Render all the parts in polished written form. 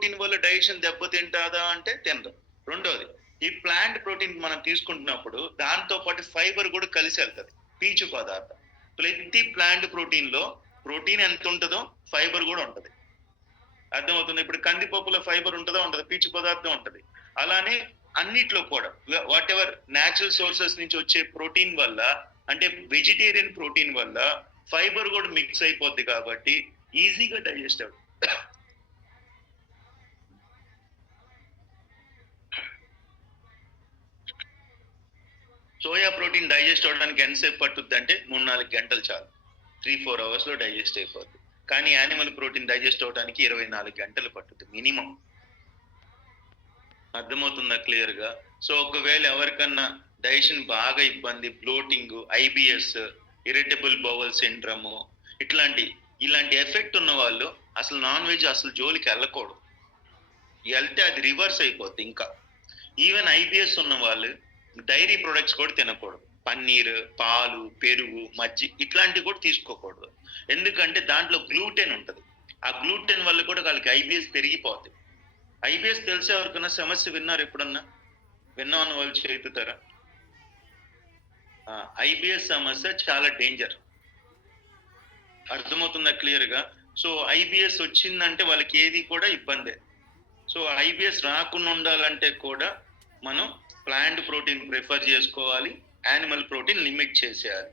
Protein వల్ల digestion దెబ్బతింటాదా అంటే తినదు. రెండోది, ఈ ప్లాంట్ ప్రోటీన్ మనం తీసుకుంటున్నప్పుడు దాంతో పాటు ఫైబర్ కూడా కలిసి వెళ్తది. పీచు పదార్థం. ప్రతి ప్లాంట్ ప్రోటీన్‌లో ప్రోటీన్ ఎంత ఉంటదో ఫైబర్ కూడా ఉంటది. అర్థమవుతుందా? ఇప్పుడు కందిపప్పులో ఫైబర్ ఉంటదా? ఉండదా? పీచు పదార్థం ఉంటది. అలానే అన్నిట్లో కూడా వాటెవర్ నేచురల్ సోర్సెస్ నుంచి వచ్చే ప్రోటీన్ వల్ల, అంటే వెజిటేరియన్ ప్రోటీన్ వల్ల ఫైబర్ కూడా మిక్స్ అయిపోద్ది కాబట్టి ఈజీగా డైజెస్ట్ అవుతుంది. సోయా ప్రోటీన్ డైజెస్ట్ అవ్వడానికి ఎంతసేపు పట్టుద్ది అంటే 3-4 గంటలు చాలు. 3-4 అవర్స్ లో డైజెస్ట్ అయిపోద్ది. కానీ యానిమల్ ప్రోటీన్ డైజెస్ట్ అవడానికి 24 గంటలు పట్టుద్ది మినిమం. అర్థమవుతుందా క్లియర్ గా? సో ఒకవేళ ఎవరికన్నా డైజెషన్ బాగా ఇబ్బంది, బ్లోటింగ్, ఐబిఎస్, ఇరిటబుల్ బౌవల్ సిండ్రమ్ ఇలాంటి ఎఫెక్ట్ ఉన్న వాళ్ళు అసలు నాన్ వెజ్ అసలు జోలికి వెళ్ళకూడదు. వెళ్తే అది రివర్స్ అయిపోద్ది. ఇంకా ఈవెన్ ఐబిఎస్ ఉన్న వాళ్ళు డైరీ ప్రొడక్ట్స్ కూడా తినకూడదు. పన్నీర్, పాలు, పెరుగు, మజ్జిగ ఇట్లాంటివి కూడా తీసుకోకూడదు. ఎందుకంటే దాంట్లో గ్లూటెన్ ఉంటది. ఆ గ్లూటెన్ వల్ల కూడా వాళ్ళకి ఐబిఎస్ పెరిగిపోతుంది. ఐబిఎస్ తెలిసే ఎవరికన్నా సమస్య విన్నారు ఎప్పుడన్నా? విన్నామన్న వాళ్ళు చేతుతారా? ఐబిఎస్ సమస్య చాలా డేంజర్. అర్థమవుతుందా క్లియర్ గా? సో ఐబిఎస్ వచ్చిందంటే వాళ్ళకి ఏది కూడా ఇబ్బందే. సో ఐబిఎస్ రాకుండా ఉండాలంటే కూడా మనం ప్లాంట్ ప్రోటీన్ ప్రిఫర్ చేసుకోవాలి, యానిమల్ ప్రోటీన్ లిమిట్ చేసేయాలి.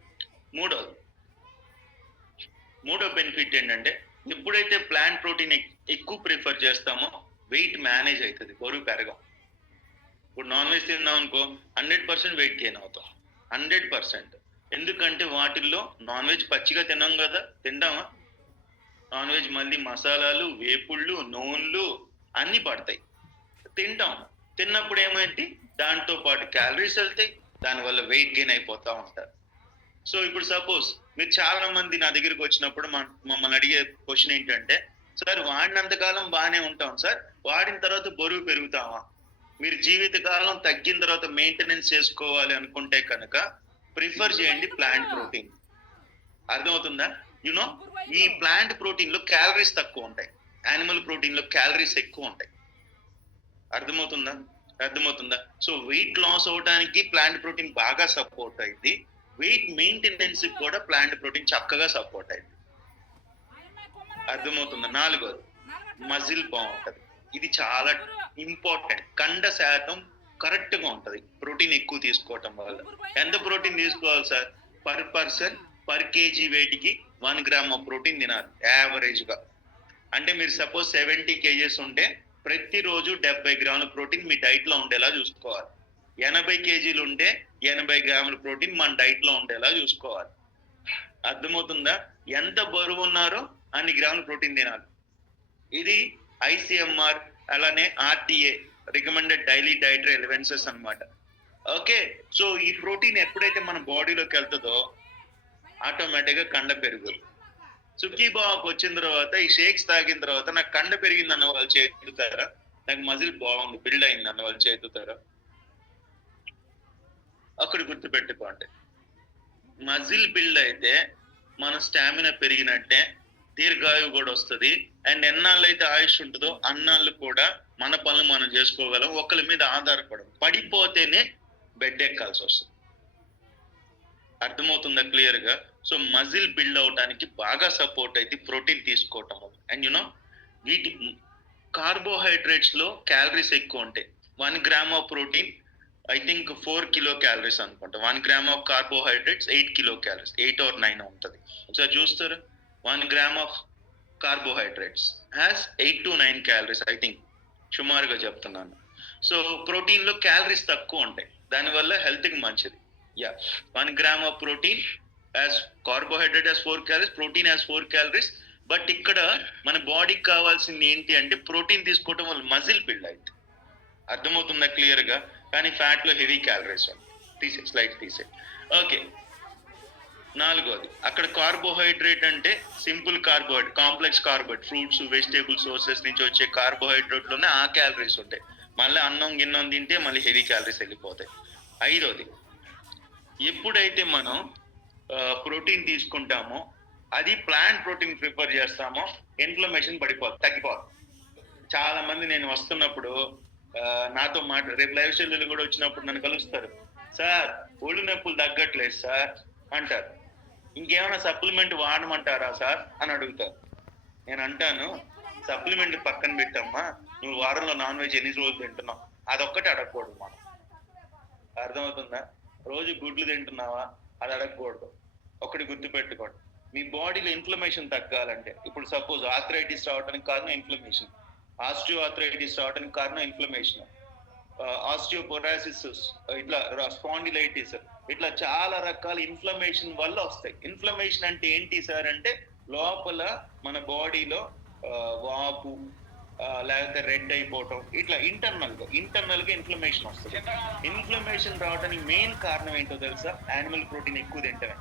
మూడో బెనిఫిట్ ఏంటంటే ఎప్పుడైతే ప్లాంట్ ప్రోటీన్ ఎక్కువ ప్రిఫర్ చేస్తామో వెయిట్ మేనేజ్ అవుతుంది, బరువు పెరగం. ఇప్పుడు నాన్ వెజ్ తిన్నాం అనుకో 100% వెయిట్ గెయిన్ అవుతాం. 100%. ఎందుకంటే వాటిల్లో నాన్ వెజ్ పచ్చిగా తిన్నాం కదా, తింటామా? నాన్ వెజ్ మళ్ళీ మసాలాలు, వేపుళ్ళు, నూనెలు అన్ని పడతాయి. తింటాం. తిన్నప్పుడు ఏమైంది, దాంతో పాటు క్యాలరీస్ వెళ్తాయి, దానివల్ల వెయిట్ గెయిన్ అయిపోతా ఉంటారు. సో ఇప్పుడు సపోజ్ మీరు చాలా మంది నా దగ్గరికి వచ్చినప్పుడు మమ్మల్ని అడిగే క్వశ్చన్ ఏంటంటే, సార్ వాడినంతకాలం బాగానే ఉంటాం సార్, వాడిన తర్వాత బరువు పెరుగుతామా? మీరు జీవితకాలం తగ్గిన తర్వాత మెయింటెనెన్స్ చేసుకోవాలి అనుకుంటే కనుక ప్రిఫర్ చేయండి ప్లాంట్ ప్రోటీన్. అర్థమవుతుందా? యునో ఈ ప్లాంట్ ప్రోటీన్ లో క్యాలరీస్ తక్కువ ఉంటాయి, యానిమల్ ప్రోటీన్ లో క్యాలరీస్ ఎక్కువ ఉంటాయి. అర్థమవుతుందా? సో వెయిట్ లాస్ అవడానికి ప్లాంట్ ప్రోటీన్ బాగా సపోర్ట్ అయింది. వెయిట్ మెయింటెనెన్స్ కూడా ప్లాంట్ ప్రోటీన్ చక్కగా సపోర్ట్ అయింది. అర్థమవుతుందా? 4వది, మజిల్ బాగుంటది. ఇది చాలా ఇంపార్టెంట్. కండ శాతం కరెక్ట్ గా ఉంటది ప్రోటీన్ ఎక్కువ తీసుకోవటం వల్ల. ఎంత ప్రోటీన్ తీసుకోవాలి sir? Per person per kg weight కి 1 గ్రామ్ ఆఫ్ ప్రోటీన్ తినాలి యావరేజ్ గా. అంటే మీరు సపోజ్ 70 కేజెస్ ఉంటే ప్రతిరోజు 70 గ్రాముల ప్రోటీన్ మీ డైట్ లో ఉండేలా చూసుకోవాలి. 80 కేజీలు ఉంటే 80 గ్రాముల ప్రోటీన్ మన డైట్ లో ఉండేలా చూసుకోవాలి. అర్థమవుతుందా? ఎంత బరువు ఉన్నారో అన్ని గ్రాముల ప్రోటీన్ తినాలి. ఇది ఐసిఎంఆర్ అలానే RTA recommended daily dietary allowances అన్నమాట. ఓకే, సో ఈ ప్రోటీన్ ఎప్పుడైతే మన బాడీలోకి వెళ్తుందో ఆటోమేటిక్ గా కండ పెరుగుతుంది. సుఖీబాబుకి వచ్చిన తర్వాత ఈ షేక్స్ తాగిన తర్వాత నాకు కండ పెరిగింది అన్న వాళ్ళు చేతుతారా? నాకు మజిల్ బాగుంది, బిల్డ్ అయింది అన్న వాళ్ళు చేతుతారా? అక్కడ గుర్తుపెట్టుకోండి, మజిల్ బిల్డ్ అయితే మన స్టామినా పెరిగినట్టే, దీర్ఘాయువు కూడా వస్తుంది. అండ్ ఎన్నాళ్ళు అయితే ఆయుష్ ఉంటుందో అన్నాళ్ళు కూడా మన పనులు మనం చేసుకోగలం. ఒకరి మీద ఆధారపడం. పడిపోతేనే బెడ్ ఎక్కాల్సి వస్తుంది. అర్థమవుతుందా క్లియర్ గా? సో మజిల్ బిల్డ్ అవడానికి బాగా సపోర్ట్ అయితే ప్రోటీన్ తీసుకోవటం. అండ్ యునో వీటి కార్బోహైడ్రేట్స్ లో క్యాలరీస్ ఎక్కువ ఉంటాయి. 1 gram of protein I think 4 kilo calories అనుకుంటా. 1 gram of carbohydrates 8 kilo calories, 8 or 9 ఉంటుంది. ఒకసారి చూస్తారు, 1 gram of carbohydrates has 8 to 9 calories I think, సుమారుగా చెప్తున్నాను. సో ప్రోటీన్ లో క్యాలరీస్ తక్కువ ఉంటాయి, దానివల్ల హెల్త్ కి మంచిది. 1 gram of protein as carbohydrate as 4 calories, protein as 4 calories. But ఇక్కడ మన బాడీకి కావాల్సింది ఏంటి అంటే ప్రోటీన్ తీసుకోవడం వల్ల మజిల్ బిల్డ్ అయింది. అర్థమవుతుందా క్లియర్ గా? కానీ ఫ్యాట్ లో హెవీ క్యాలరీస్ తీసే స్లైడ్ తీసే. ఓకే, 4వది, అక్కడ కార్బోహైడ్రేట్ అంటే simple carbohydrate, complex carbohydrate, fruits, vegetable sources నుంచి వచ్చే కార్బోహైడ్రేట్ లోనే ఆ క్యాలరీస్ ఉంటాయి. మళ్ళీ అన్నం గిన్నం తింటే మళ్ళీ హెవీ క్యాలరీస్ వెళ్ళిపోతాయి. 5వది, ఎప్పుడైతే మనం ప్రోటీన్ తీసుకుంటామో అది ప్లాంట్ ప్రోటీన్ ప్రిఫర్ చేస్తామో ఇన్ఫ్లమేషన్ తగ్గిపోతుంది. చాలా మంది నేను వస్తున్నప్పుడు నాతో రేపు లైవ్ షెడ్యూల్ కూడా వచ్చినప్పుడు నన్ను కలుస్తారు. సార్ ఒళ్ళు నొప్పులు తగ్గట్లేదు సార్ అంటారు. ఇంకేమైనా సప్లిమెంట్ వాడమంటారా సార్ అని అడుగుతారు. నేను అంటాను, సప్లిమెంట్ పక్కన పెట్టమ్మా, నువ్వు వారంలో నాన్ వెజ్ ఎన్ని రోజులు తింటున్నావు అదొక్కటి అడగకూడదు మనం. అర్థమవుతుందా? రోజు గుడ్లు తింటున్నావా అది అడగకూడదు. ఒకటి గుర్తుపెట్టుకోండి, మీ బాడీలో ఇన్ఫ్లమేషన్ తగ్గాలంటే, ఇప్పుడు సపోజ్ ఆర్థరైటిస్ రావడానికి కారణం ఇన్ఫ్లమేషన్, ఆస్టియో ఆర్థరైటిస్ రావడానికి కారణం ఇన్ఫ్లమేషన్, ఆస్టియోపోరాసిస్, ఇట్లా స్పాండిలైటిస్, ఇట్లా చాలా రకాల ఇన్ఫ్లమేషన్ వల్ల వస్తాయి. ఇన్ఫ్లమేషన్ అంటే ఏంటి సార్ అంటే, లోపల మన బాడీలో వాపు లేకపోతే రెడ్ అయిపోవటం, ఇట్లా ఇంటర్నల్ గా ఇన్ఫ్లమేషన్ వస్తుంది. ఇన్ఫ్లమేషన్ రావడానికి మెయిన్ కారణం ఏంటో తెలుసా? యానిమల్ ప్రోటీన్ ఎక్కువ తింటమే,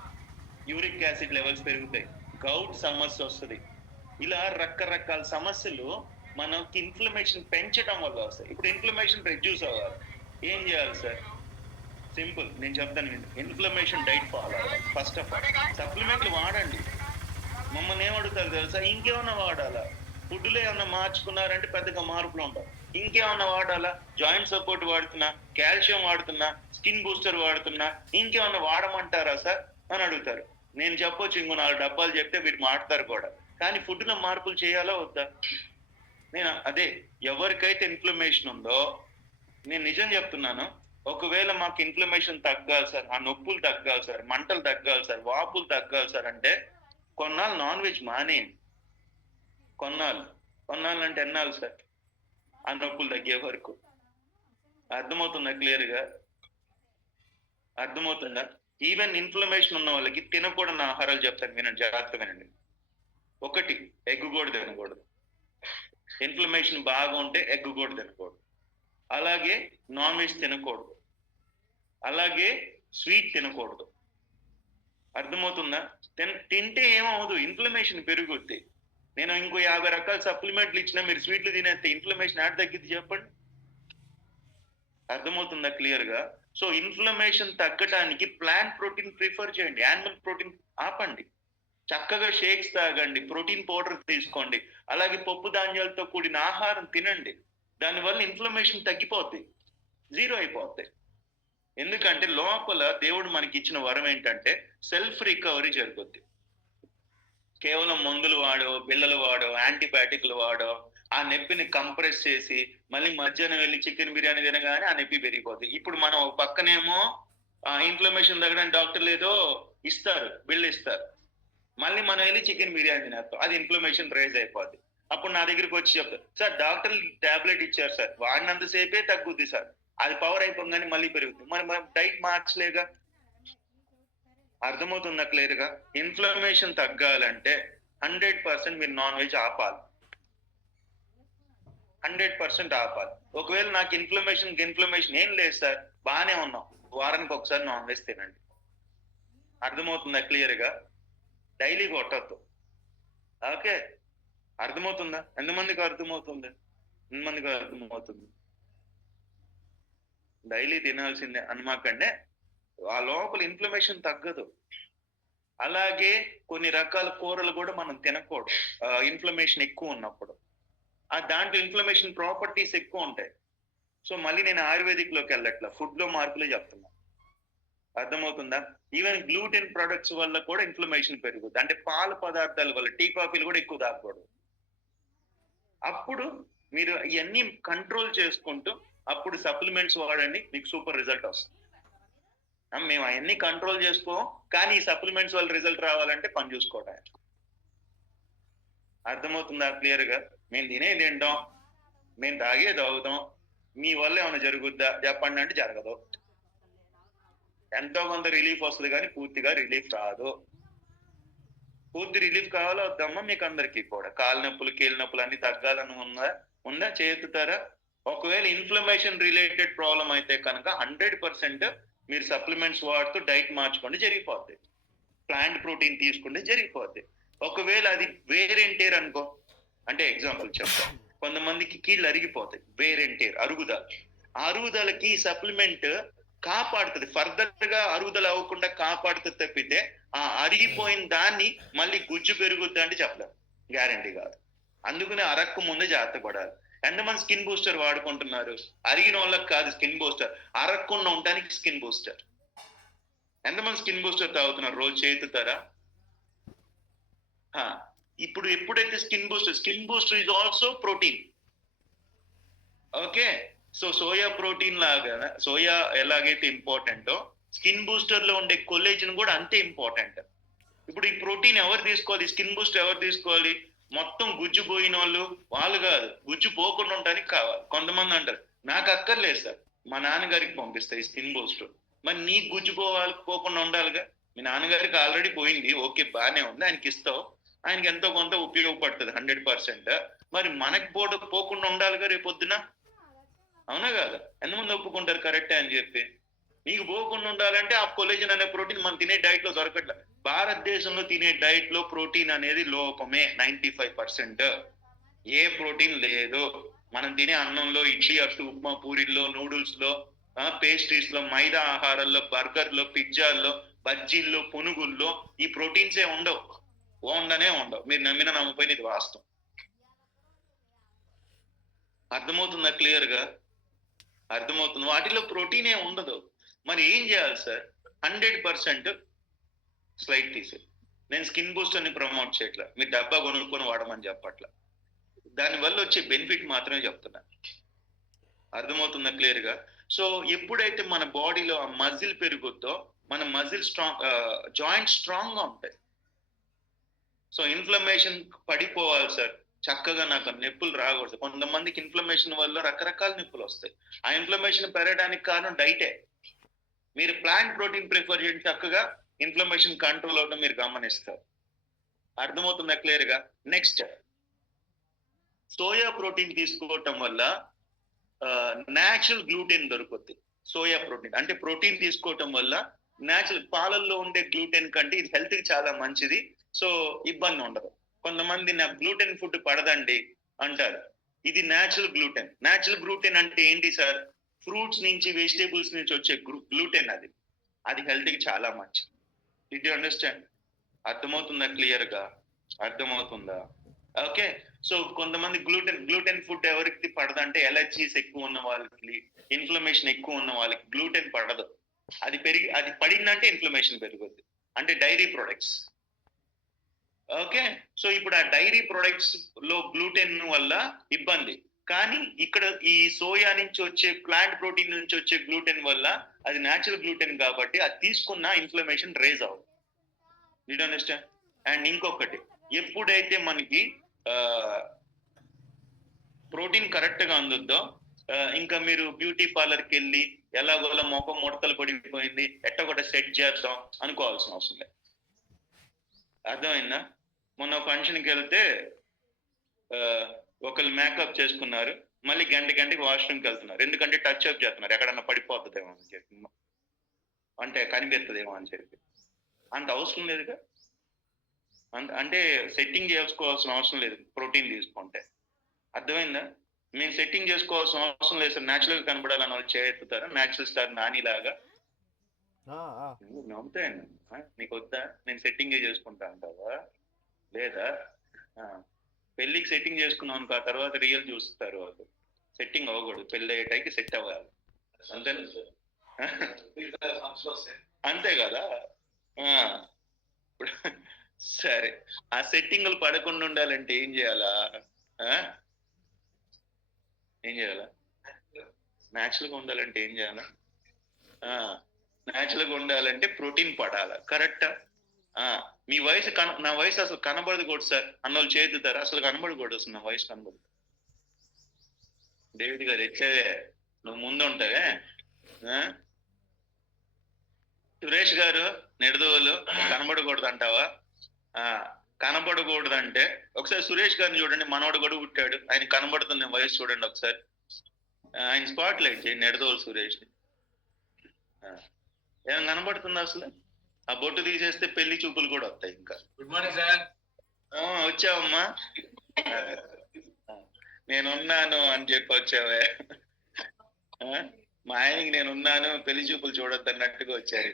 యూరిక్ యాసిడ్ లెవెల్స్ పెరుగుతాయి, గౌట్ సమస్య వస్తుంది. ఇలా రకరకాల సమస్యలు మనకి ఇన్ఫ్లమేషన్ పెంచడం వల్ల వస్తాయి. ఇప్పుడు ఇన్ఫ్లమేషన్ రెడ్యూస్ అవ్వాలి, ఏం చేయాలి సార్? సింపుల్, నేను చెప్తాను. ఇన్ఫ్లమేషన్ డైట్ ఫాలో అవ్వాలి. ఫస్ట్ ఆఫ్ ఆల్ సప్లిమెంట్లు వాడండి. మమ్మల్ని ఏమడుగుతారు తెలుసా, ఇంకేమన్నా వాడాలా? ఫుడ్లో ఏమన్నా మార్చుకున్నారంటే పెద్దగా మార్పులు ఉండవు. ఇంకేమన్నా వాడాలా? జాయింట్ సపోర్ట్ వాడుతున్నా, కాల్షియం వాడుతున్నా, స్కిన్ బూస్టర్ వాడుతున్నా, ఇంకేమన్నా వాడమంటారా సార్ అని అడుగుతారు. నేను చెప్పొచ్చు ఇంకో 4 డబ్బాలు చెప్తే వీరు మాట్లాడతారు కూడా, కానీ ఫుడ్లో మార్పులు చేయాలా వద్దా? నేను అదే, ఎవరికైతే ఇన్ఫ్లమేషన్ ఉందో, నేను నిజం చెప్తున్నాను, ఒకవేళ మాకు ఇన్ఫ్లమేషన్ తగ్గాలి సార్, ఆ నొప్పులు తగ్గాలి సార్, మంటలు తగ్గాలి సార్, వాపులు తగ్గాలి సార్ అంటే కొన్నాళ్ళు నాన్ వెజ్ మానేయండి. కొన్నాళ్ళు అంటే ఎన్నాళ్ళు సార్? ఆ నొప్పులు తగ్గే వరకు. అర్థమవుతుందా క్లియర్గా? అర్థమవుతుందా? ఈవెన్ ఇన్ఫ్లమేషన్ ఉన్న వాళ్ళకి తినకూడని ఆహారాలు చెప్తాను, వినండి, జాగ్రత్తగా వినండి. 1, ఎగ్ కూడా తినకూడదు. ఇన్ఫ్లమేషన్ బాగా ఉంటే ఎగ్ కూడా తినకూడదు. అలాగే నాన్ వెజ్ తినకూడదు. అలాగే స్వీట్ తినకూడదు. అర్థమవుతుందా? తింటే ఏమవుదు, ఇన్ఫ్లమేషన్ పెరుగుద్ది. నేను ఇంకో 50 రకాల సప్లిమెంట్లు ఇచ్చినా మీరు స్వీట్లు తినేస్తే ఇన్ఫ్లమేషన్ యాడ్ తగ్గిద్ది చెప్పండి? అర్థమవుతుందా క్లియర్గా? సో ఇన్ఫ్లమేషన్ తగ్గడానికి ప్లాంట్ ప్రోటీన్ ప్రిఫర్ చేయండి, యానిమల్ ప్రోటీన్ ఆపండి. చక్కగా షేక్స్ తాగండి, ప్రోటీన్ పౌడర్ తీసుకోండి, అలాగే పప్పు ధాన్యాలతో కూడిన ఆహారం తినండి. దానివల్ల ఇన్ఫ్లమేషన్ తగ్గిపోద్ది, జీరో అయిపోద్ది. ఎందుకంటే లోపల దేవుడు మనకి ఇచ్చిన వరం ఏంటంటే సెల్ఫ్ రికవరీ జరుగుద్ది. కేవలం మందులు వాడో, బిళ్ళలు వాడో, యాంటీబయాటిక్లు వాడో, ఆ నొప్పిని కంప్రెస్ చేసి మళ్ళీ మధ్యాహ్నం వెళ్ళి చికెన్ బిర్యానీ తినగానే ఆ నొప్పి పెరిగిపోద్ది. ఇప్పుడు మనం పక్కనేమో ఇన్ఫ్లమేషన్ తగ్గడానికి డాక్టర్లు ఏదో ఇస్తారు, బిల్లు ఇస్తారు, మళ్ళీ మనం వెళ్ళి చికెన్ బిర్యానీ తినేస్తాం, అది ఇన్ఫ్లమేషన్ రైజ్ అయిపోద్ది. అప్పుడు నా దగ్గరికి వచ్చి చెప్తారు, సార్ డాక్టర్లు టాబ్లెట్ ఇచ్చారు సార్, వాడినంతసేపే తగ్గుద్ది సార్, అది పవర్ అయిపోగానే మళ్ళీ పెరుగుతుంది. మనం డైట్ మార్చలేగా. అర్థమవుతుందా క్లియర్గా? ఇన్ఫ్లమేషన్ తగ్గాలంటే 100% మీరు నాన్ వెజ్ ఆపాలి, 100% ఆపాలి. ఒకవేళ నాకు ఇన్ఫ్లమేషన్ ఏం లేదు సార్, బాగానే ఉన్నాం, వారానికి ఒకసారి నాన్ వెజ్ తినండి. అర్థమవుతుందా క్లియర్గా? డైలీ కొట్టద్దు. ఓకే, అర్థమవుతుందా? ఎంతమందికి అర్థమవుతుంది? డైలీ తినాల్సిందే అనమాకంటే ఆ లోపల ఇన్ఫ్లమేషన్ తగ్గదు. అలాగే కొన్ని రకాల కూరలు కూడా మనం తినకూడదు ఇన్ఫ్లమేషన్ ఎక్కువ ఉన్నప్పుడు. దాంట్లో ఇన్ఫ్లమేషన్ ప్రాపర్టీస్ ఎక్కువ ఉంటాయి. సో మళ్ళీ నేను ఆయుర్వేదిక్ లోకి వెళ్ళట్లా, ఫుడ్ లో మార్పులే చెప్తున్నా. అర్థమవుతుందా? ఈవెన్ గ్లూటెన్ ప్రొడక్ట్స్ వల్ల కూడా ఇన్ఫ్లమేషన్ పెరుగుతుంది. అంటే పాల పదార్థాల వల్ల, టీ కాఫీలు కూడా ఎక్కువ తాగకూడదు. అప్పుడు మీరు ఇవన్నీ కంట్రోల్ చేసుకుంటూ అప్పుడు సప్లిమెంట్స్ వాడండి, మీకు సూపర్ రిజల్ట్ వస్తుంది. మేము అవన్నీ కంట్రోల్ చేసుకో, కానీ ఈ సప్లిమెంట్స్ వల్ల రిజల్ట్ రావాలంటే పని చూసుకోవడం. అర్థమవుతుందా క్లియర్గా? మేము తింటాం, మేము తాగుతాం, మీ వల్ల ఏమైనా జరుగుద్దా చెప్పండి అంటే జరగదు. ఎంతో కొంత రిలీఫ్ వస్తుంది కానీ పూర్తిగా రిలీఫ్ రాదు. పూర్తి రిలీఫ్ కావాలో వద్దమ్మా మీకు అందరికీ కూడా. కాళ్ళ నొప్పులు, కీళ్ళ నొప్పులు అన్ని తగ్గాలని ఉందా చేతుతారా? ఒకవేళ ఇన్ఫ్లమేషన్ రిలేటెడ్ ప్రాబ్లం అయితే కనుక 100% మీరు సప్లిమెంట్స్ వాడుతూ డైట్ మార్చుకోండి, జరిగిపోద్ది. ప్లాంట్ ప్రోటీన్ తీసుకుంటే జరిగిపోద్ది. ఒకవేళ అది వేరెంటేర్ అనుకో, అంటే ఎగ్జాంపుల్ చెప్తాం, కొంతమందికి కీళ్ళు అరిగిపోతాయి, వేరెంటేర్, అరుగుదలకి సప్లిమెంట్ కాపాడుతుంది, ఫర్దర్ గా అరుగుదల అవ్వకుండా కాపాడుతుంది తప్పితే ఆ అరిగిపోయిన దాన్ని మళ్ళీ గుజ్జు పెరుగుద్ది అంటే చెప్పలేం, గ్యారంటీ కాదు. అందుకనే అరక్కు ముందే జాగ్రత్త పడాలి. ఎంతమంది స్కిన్ బూస్టర్ వాడుకుంటున్నారు? అరిగిన వాళ్ళకి కాదు స్కిన్ బూస్టర్, అరగకుండా ఉండడానికి స్కిన్ బూస్టర్. ఎంతమంది స్కిన్ బూస్టర్ తాగుతున్నారు? రోజు చేతుతారా? ఇప్పుడు ఎప్పుడైతే skin booster is also protein. Okay, so soya protein లాగా సోయా ఎలాగైతే ఇంపార్టెంటో స్కిన్ బూస్టర్ లో ఉండే కొల్లేజన్ కూడా అంతే ఇంపార్టెంట్. ఇప్పుడు ఈ ప్రోటీన్ ఎవరు తీసుకోవాలి? స్కిన్ బూస్టర్ ఎవరు తీసుకోవాలి? మొత్తం గుజ్జు పోయిన వాళ్ళు కాదు, గుజ్జు పోకుండా ఉండడానికి కావాలి. కొంతమంది అంటారు నాకు అక్కర్లేదు సార్, మా నాన్నగారికి పంపిస్తా ఈ స్కిన్ బూస్టర్. మరి నీకు గుజ్జు పోకుండా ఉండాలిగా. మీ నాన్నగారికి ఆల్రెడీ పోయింది, ఓకే బాగానే ఉంది, ఆయనకి ఇస్తావు, ఆయనకి ఎంతో కొంత ఉపయోగపడుతుంది 100%. మరి మనకి పోకుండా ఉండాలిగా రేపొద్దున, అవునా కాదా? ఎంతమంది ఒప్పుకుంటారు కరెక్టే అని చెప్పి? నీకు పోకుండా ఉండాలంటే ఆ కొలేజన్ అనే ప్రోటీన్ మనం తినే డైట్ లో దొరకట్లే. భారతదేశంలో తినే డైట్ లో ప్రోటీన్ అనేది లోపమే 95%. ఏ ప్రోటీన్ లేదు. మనం తినే అన్నంలో, ఇడ్లీ, అట్టు, ఉప్మా, పూరిల్లో, నూడిల్స్ లో, పేస్ట్రీస్ లో, మైదా ఆహారాల్లో, బర్గర్లో, పిజ్జాల్లో, బజ్జీల్లో, పునుగుల్లో ఈ ప్రోటీన్సే ఉండవు. ఉండవు. మీరు నమ్మిన నమ్మపోయిన ఇది వాస్తవం. అర్థమవుతుందా? క్లియర్ గా అర్థమవుతుంది. వాటిలో ప్రోటీనే ఉండదు. మరి ఏం చేయాలి సార్? 100% స్లైడ్ తీసే. నేను స్కిన్ బూస్టర్ ని ప్రమోట్ చేయట్లా, మీరు డబ్బా కొనుక్కొని వాడమని చెప్పట్లా. దానివల్ల వచ్చే బెనిఫిట్ మాత్రమే చెప్తున్నా. అర్థమవుతుందా క్లియర్ గా? సో ఎప్పుడైతే మన బాడీలో ఆ మజిల్ పెరుగుద్దో మన మజిల్ స్ట్రాంగ్, జాయింట్ స్ట్రాంగ్ గా ఉంటాయి. సో ఇన్ఫ్లమేషన్ పడిపోవాలి సార్, చక్కగా నాకు నొప్పులు రాకూడదు. కొంతమందికి ఇన్ఫ్లమేషన్ వల్ల రకరకాల నొప్పులు వస్తాయి. ఆ ఇన్ఫ్లమేషన్ పెరగడానికి కారణం డైటే. మీరు ప్లాంట్ ప్రోటీన్ ప్రిఫర్ చేయండి, చక్కగా ఇన్ఫ్లమేషన్ కంట్రోల్ అవడం మీరు గమనిస్తారు. అర్థమవుతుందా క్లియర్ గా? నెక్స్ట్, సోయా ప్రోటీన్ తీసుకోవటం వల్ల న్యాచురల్ గ్లూటెన్ దొరుకుద్ది. సోయా ప్రోటీన్ అంటే ప్రోటీన్ తీసుకోవటం వల్ల న్యాచురల్ పాలల్లో ఉండే గ్లూటెన్ కంటే ఇది హెల్త్ కి చాలా మంచిది. సో ఇబ్బంది ఉండదు. కొంతమంది నాకు గ్లూటెన్ ఫుడ్ పడదండి అంటారు. ఇది న్యాచురల్ గ్లూటెన్. న్యాచురల్ గ్లూటెన్ అంటే ఏంటి సార్? ఫ్రూట్స్ నుంచి, వెజిటేబుల్స్ నుంచి వచ్చే గ్లూటెన్. అది హెల్త్ కి చాలా మంచిది. Did you understand? అర్థమవుతుందా క్లియర్ గా? అర్థమవుతుందా? ఓకే, సో కొంతమంది గ్లూటెన్ ఫుడ్ ఎవరికి పడదంటే ఎలర్జీస్ ఎక్కువ ఉన్న వాళ్ళకి, ఇన్ఫ్లమేషన్ ఎక్కువ ఉన్న వాళ్ళకి గ్లూటెన్ పడదు. అది పడిందంటే ఇన్ఫ్లమేషన్ పెరుగుద్ది. అంటే డైరీ ప్రొడక్ట్స్. ఓకే, సో ఇప్పుడు ఆ డైరీ ప్రొడక్ట్స్ లో గ్లూటెన్ వల్ల ఇబ్బంది. కానీ ఇక్కడ ఈ సోయా నుంచి వచ్చే, ప్లాంట్ ప్రోటీన్ నుంచి వచ్చే గ్లూటెన్ వల్ల అది న్యాచురల్ గ్లూటెన్ కాబట్టి అది తీసుకున్న ఇన్ఫ్లమేషన్ రేజ్ అవ్వదు. Did you understand? అండ్ ఇంకొకటి, ఎప్పుడైతే మనకి ప్రోటీన్ కరెక్ట్ గా అందుద్దో, ఇంకా మీరు బ్యూటీ పార్లర్కి వెళ్ళి ఎలాగోలా ముఖం ముడతలు పడిపోయింది ఎట్టగొట్ట సెట్ చేద్దాం అనుకోవాల్సిన అవసరం లేదు. అర్థమైందా? మొన్న ఫంక్షన్కి వెళ్తే ఒకళ్ళు మేకప్ చేసుకున్నారు, మళ్ళీ గంటకి వాష్రూమ్కి వెళ్తున్నారు. ఎందుకంటే టచ్ అప్ చేస్తున్నారు, ఎక్కడన్నా పడిపోతుందేమో అని చెప్పి, అంటే కనిపెడుతుందేమో అని చెప్పి. అంత అవసరం లేదుగా. అంటే సెట్టింగ్ చేసుకోవాల్సిన అవసరం లేదు ప్రోటీన్ తీసుకుంటే. అర్థమైందా? మేము సెట్టింగ్ చేసుకోవాల్సిన అవసరం లేదు సార్. న్యాచురల్ గా కనబడాలని వాళ్ళు చేస్తారా? న్యాచురల్ స్టార్ నాని లాగా నమ్ముతాను. నీకు వద్దా? నేను సెట్టింగే చేసుకుంటా అంటావా? లేదా? పెళ్లికి సెట్టింగ్ చేసుకున్నాం అనుకో, ఆ తర్వాత రియల్ చూస్తారు వాళ్ళు. సెట్టింగ్ అవ్వకూడదు, పెళ్లి అయ్యేటైకి సెట్ అవ్వాలి. అంతే అంతే కదా? సరే, ఆ సెట్టింగ్లు పడకుండా ఉండాలంటే ఏం చేయాలా? న్యాచురల్ గా ఉండాలంటే ఏం చేయాలా? న్యాచురల్ గా ఉండాలంటే ప్రోటీన్ పడాలా. కరెక్టా? మీ వయసు నా వయసు అసలు కనబడదు కూడా సార్ అన్నోళ్ళు చేతుతారు. అసలు కనబడకూడదు, అసలు నా వయసు కనబడదు. డేవిడ్ గారు ఎట్లే నువ్వు ముందు ఉంటావే. సురేష్ గారు నెడదోలు కనబడకూడదు అంటావా? కనబడకూడదంటే ఒకసారి సురేష్ గారిని చూడండి, మనవాడు కూడా పుట్టాడు, ఆయన కనబడుతున్న వయసు చూడండి ఒకసారి. ఆయన స్పాట్ లైట్ చేయండి, నెడదోలు సురేష్. ఏం కనబడుతుంది అసలు? ఆ బొట్టు తీసేస్తే పెళ్లి చూపులు కూడా వస్తాయి. ఇంకా గుడ్ మార్నింగ్ సార్. వచ్చావమ్మా, నేనున్నాను అని చెప్పి వచ్చావే. మా ఆయనకి నేనున్నాను, పెళ్లి చూపులు చూడొద్దు అన్నట్టుగా వచ్చారు.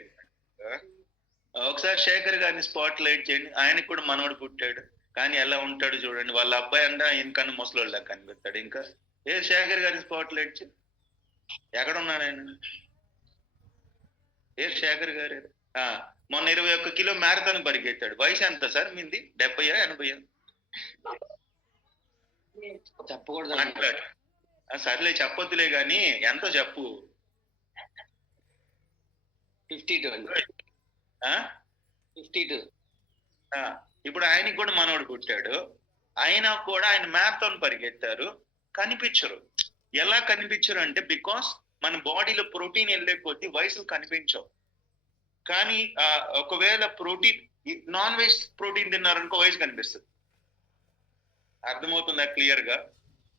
ఒకసారి శేఖర్ గారిని స్పాట్ లైట్ చేయండి, ఆయనకు కూడా మనవడు పుట్టాడు, కానీ ఎలా ఉంటాడు చూడండి. వాళ్ళ అబ్బాయి అంటే ఈయనకన్నా ముసలోళ్ళ కనిపిస్తాడు. ఇంకా ఏ శేఖర్ గారి స్పాట్ లైట్ ఎక్కడ ఉన్నాడు ఆయన? ఏ శేఖర్ గారు? మొన్న 21 కిలో మ్యారథాన్ పరిగెత్తాడు. వయసు ఎంత సార్ మీది? 70 80? చెప్పకూడదు. మాట్లాడు. సర్లే చెప్పొద్దులే గాని ఎంతో చెప్పు. 52 అండి. 52. ఇప్పుడు ఆయనకి కూడా మనోడు పుట్టాడు. అయినా కూడా ఆయన మ్యారథాన్ పరిగెత్తారు, కనిపించరు. ఎలా కనిపించరు అంటే బికాస్ మన బాడీలో ప్రోటీన్ వెళ్ళే కొద్దీ వయసులు కనిపించవు. కానీ ఒకవేళ ప్రోటీన్ నాన్ వెజ్ ప్రోటీన్ తిన్నారనుకో వయసు కనిపిస్తుంది. అర్థమవుతుందా? క్లియర్ గా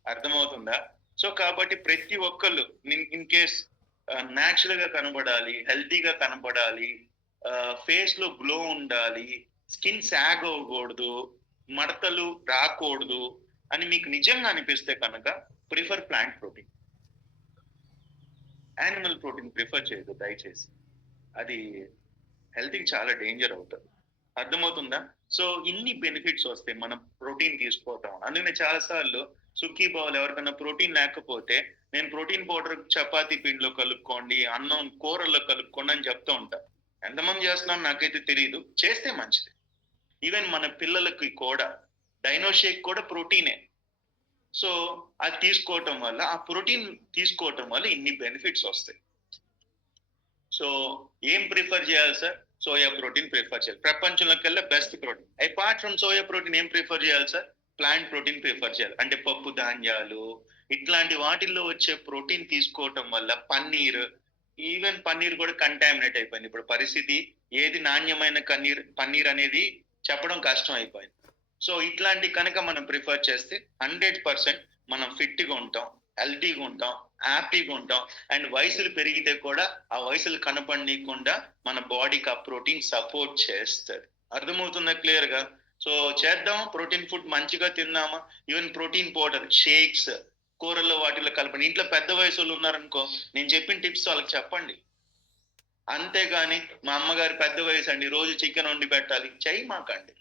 అర్థమవుతుందా? సో కాబట్టి ప్రతి ఒక్కళ్ళు ఇన్ కేస్ న్యాచురల్ గా కనబడాలి, హెల్తీగా కనబడాలి, ఫేస్ లో గ్లో ఉండాలి, స్కిన్ సాగ్ అవ్వకూడదు, మడతలు రాకూడదు అని మీకు నిజంగా అనిపిస్తే కనుక prefer plant protein. Animal protein prefer చేయదు దయచేసి. అది హెల్త్కి చాలా డేంజర్ అవుతుంది. అర్థమవుతుందా? సో ఇన్ని బెనిఫిట్స్ వస్తాయి మనం ప్రోటీన్ తీసుకోవటం. అందుకనే చాలా సార్లు సుఖీ బావులు ఎవరికైనా ప్రోటీన్ లేకపోతే నేను ప్రోటీన్ పౌడర్ చపాతీ పిండిలో కలుపుకోండి, అన్నం కూరల్లో కలుపుకోండి అని చెప్తూ ఉంటా. ఎంతమంది చేస్తున్నారో నాకైతే తెలియదు, చేస్తే మంచిది. ఈవెన్ మన పిల్లలకి కూడా డైనో షేక్ కూడా ప్రోటీనే. సో అది తీసుకోవటం వల్ల, ఆ ప్రోటీన్ తీసుకోవటం వల్ల ఇన్ని బెనిఫిట్స్ వస్తాయి. సో ఏం ప్రిఫర్ చేయాలి సార్? సోయా ప్రోటీన్ ప్రిఫర్ చేయాలి. ప్రపంచంలోకెల్లా best protein. Apart from soya protein ఏం ప్రిఫర్ చేయాలి సార్? ప్లాంట్ ప్రోటీన్ ప్రిఫర్ చేయాలి. అంటే పప్పు ధాన్యాలు ఇట్లాంటి వాటిల్లో వచ్చే ప్రోటీన్ తీసుకోవటం వల్ల పన్నీర్, ఈవెన్ పన్నీర్ కూడా కంటామినేట్ అయిపోయింది ఇప్పుడు పరిస్థితి. ఏది నాణ్యమైన పన్నీర్ అనేది చెప్పడం కష్టం అయిపోయింది. సో ఇట్లాంటి కనుక మనం ప్రిఫర్ చేస్తే 100% మనం ఫిట్గా ఉంటాం, హెల్తీగా ఉంటాం, హ్యాపీగా ఉంటాం. అండ్ వయసులు పెరిగితే కూడా ఆ వయసులు కనపడనీయకుండా మన బాడీకి ఆ ప్రోటీన్ సపోర్ట్ చేస్తుంది. అర్థమవుతుందా క్లియర్ గా? సో చేద్దాం, ప్రోటీన్ ఫుడ్ మంచిగా తిందామా. ఈవెన్ ప్రోటీన్ పౌడర్, షేక్స్, కూరల్లో వాటిలో కలపండి. ఇంట్లో పెద్ద వయసులు ఉన్నారనుకో, నేను చెప్పిన టిప్స్ వాళ్ళకి చెప్పండి. అంతేగాని మా అమ్మగారు పెద్ద వయసు అండి, రోజు చికెన్ వండి పెట్టాలి చెయ్యి మాకండి.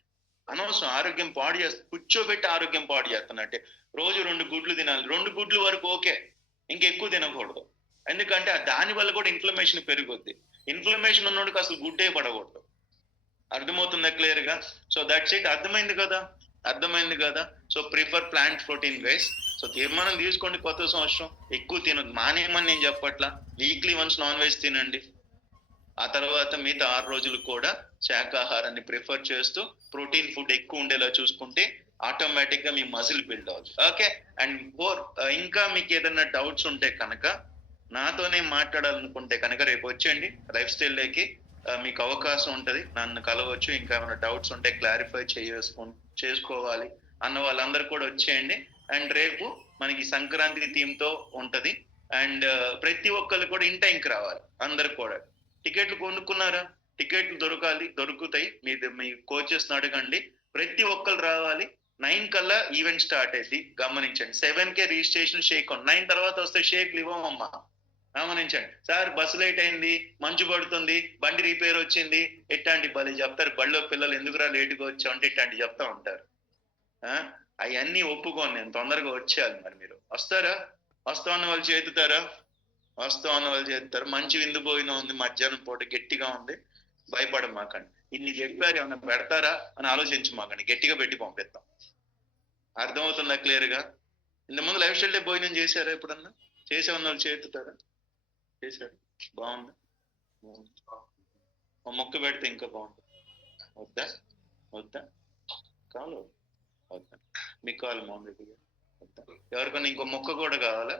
అనవసరం, ఆరోగ్యం పాడు చేస్తా, కూర్చోబెట్టి ఆరోగ్యం పాడు చేస్తున్నట్టే. రోజు 2 గుడ్లు తినాలి. 2 గుడ్లు వరకు ఓకే, ఇంకెక్కువ తినకూడదు. ఎందుకంటే దాని వల్ల కూడా ఇన్ఫ్లమేషన్ పెరుగుద్ది. ఇన్ఫ్లమేషన్ ఉన్నోడికి అసలు గుడ్డే పడకూడదు. అర్థమవుతుందా క్లియర్ గా? So that's it. అర్థమైంది కదా? అర్థమైంది కదా? So prefer plant protein guys. So తీర్మానం తీసుకోండి, కొత్త సంవత్సరం ఎక్కువ తినదు మానేయమని నేను చెప్పట్లా. వీక్లీ వన్స్ నాన్ వెజ్ తినండి. ఆ తర్వాత మిగతా 6 రోజులు కూడా శాకాహారాన్ని ప్రిఫర్ చేస్తూ ప్రోటీన్ ఫుడ్ ఎక్కువ ఉండేలా చూసుకుంటే ఆటోమేటిక్ గా మీ మజిల్ బిల్డ్ అవుతుంది. ఓకే. అండ్ ఇంకా మీకు ఏదైనా డౌట్స్ ఉంటే కనుక నాతోనే మాట్లాడాలనుకుంటే కనుక రేపు వచ్చేయండి లైఫ్ స్టైల్ లోకి. మీకు అవకాశం ఉంటది, నన్ను కలవచ్చు. ఇంకా ఏమైనా డౌట్స్ ఉంటే క్లారిఫై చేసుకోవాలి అన్న వాళ్ళందరూ కూడా వచ్చేయండి. అండ్ రేపు మనకి సంక్రాంతి థీమ్ తో ఉంటది. అండ్ ప్రతి ఒక్కరు కూడా ఇన్ టైంకి రావాలి. అందరు కూడా టికెట్లు కొనుక్కున్నారా? టికెట్లు దొరుకుతాయి. మీ కోచెస్ అడగండి. ప్రతి ఒక్కరు రావాలి. 9 కల్లా ఈవెంట్ స్టార్ట్ అయింది, గమనించండి. 7కే రిజిస్ట్రేషన్, షేక్ 9 తర్వాత వస్తే షేక్లు ఇవ్వమమ్మా, గమనించండి. సార్ బస్సు లేట్ అయింది, మంచు పడుతుంది, బండి రిపేర్ వచ్చింది, ఎట్లాంటి బలి చెప్తారు. బడిలో పిల్లలు ఎందుకురా లేటుగా వచ్చావు అంటే ఇట్లాంటి చెప్తా ఉంటారు. అవన్నీ ఒప్పుకోను నేను, తొందరగా వచ్చేయాలి. మరి మీరు వస్తారా? వస్తామన్న వాళ్ళు చేతుతారా? వస్తామన్న వాళ్ళు చేస్తారు. మంచి విందు భోజనం ఉంది, మధ్యాహ్నం పూట గట్టిగా ఉంది, భయపడమాకండి. ఇన్ని చెప్పారు, ఏమన్నా పెడతారా అని ఆలోచించమాకండి, గట్టిగా పెట్టి పంపిస్తాం. అర్థమవుతుందా క్లియర్ గా? ఇంతకుముందు లైఫ్ స్టైల్ డే భోజనం చేశారా? ఎప్పుడన్నా చేసేవన్న వాళ్ళు చేతుతారా? చేశారు. బాగుందా? మొక్క పెడితే ఇంకా బాగుంటుంది. వద్దా? వద్దా? కావాలి? వద్దా? మీకు కావాలి మోహన్? వద్దా? ఎవరికన్నా ఇంకో మొక్క కూడా కావాలా?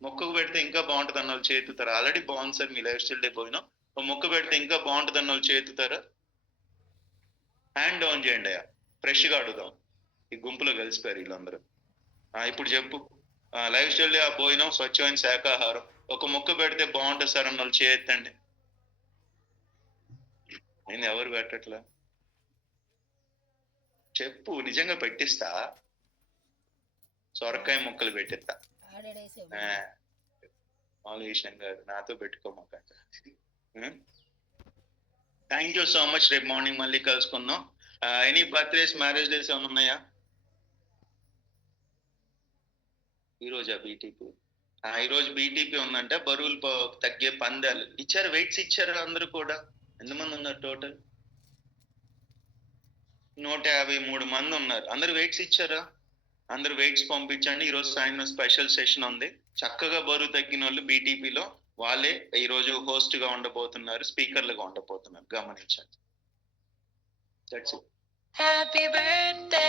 మొక్కకు పెడితే ఇంకా బాగుంటుంది అన్న వాళ్ళు చేతుతారా? ఆల్రెడీ బాగుంది సార్ మీ లైఫ్ స్టైల్ డే పోయినా, మొక్క పెడితే ఇంకా బాగుంటుంది అన్న వాళ్ళు చేతుతారా? హ్యాండ్ డౌన్ చేయండి అయ్యా, ఫ్రెష్ గా అడుగుదాం. ఈ గుంపులో కలిసిపోయారు వీళ్ళందరూ. ఇప్పుడు చెప్పు, లైఫ్ స్టైల్ డే భోజనం స్వచ్ఛమైన శాకాహారం, ఒక మొక్క పెడితే బాగుంటుంది సార్ అన్న వాళ్ళు చేయొద్దండి. నేను ఎవరు పెట్టట్లా, చెప్పు, నిజంగా పెట్టిస్తా. సొరకాయ మొక్కలు పెట్టిస్తా. మామూలు విషయం కాదు, నాతో పెట్టుకోమాక. Thank you so much. రేపు మార్నింగ్ మళ్ళీ కలుసుకుందాం. ఎనీ బర్త్డేస్, మ్యారేజ్ డేస్ ఏమైనా ఉన్నాయా? ఈ రోజా బీటీపీ? ఈ రోజు బీటీపీ ఉందంటే బరువులు తగ్గే పందాలు ఇచ్చారు, వెయిట్స్ ఇచ్చారు అందరూ కూడా. ఎంతమంది ఉన్నారు టోటల్? 153 మంది ఉన్నారు. అందరు వెయిట్స్ ఇచ్చారా? అందరు వెయిట్స్ పంపించండి. ఈ రోజు సాయంత్రం స్పెషల్ సెషన్ ఉంది. చక్కగా బరువు తగ్గిన వాళ్ళు బీటీపీలో వాళ్ళే ఈ రోజు హోస్ట్ గా ఉండబోతున్నారు, స్పీకర్లుగా ఉండబోతున్నారు. గమనించండి. That's it. Happy birthday.